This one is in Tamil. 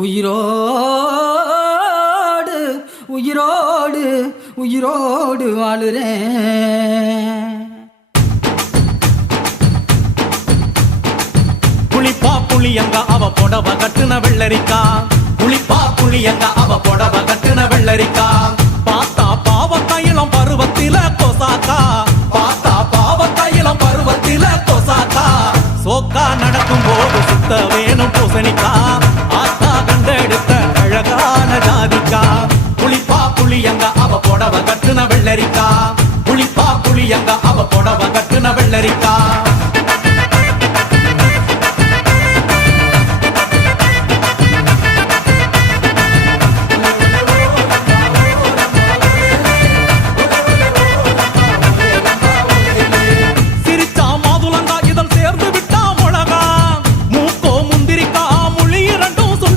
உயிரோடு உயிரோடு உயிரோடு வாழுறேன். புளிப்பா புளியங்க அவ புடவ கட்டுன வெள்ளரிக்கா, புளிப்பா புளியங்க அவ புடவ கட்டுன வெள்ளரிக்கா. பார்த்தா பாவக்காயிலம் பருவத்தில கொசாக்கா, பார்த்தா பாவக்காயிலம் பருவத்தில கொசாக்கா. சோக்கா நடக்கும் போது சுத்த வேணும் பூசணிக்கா.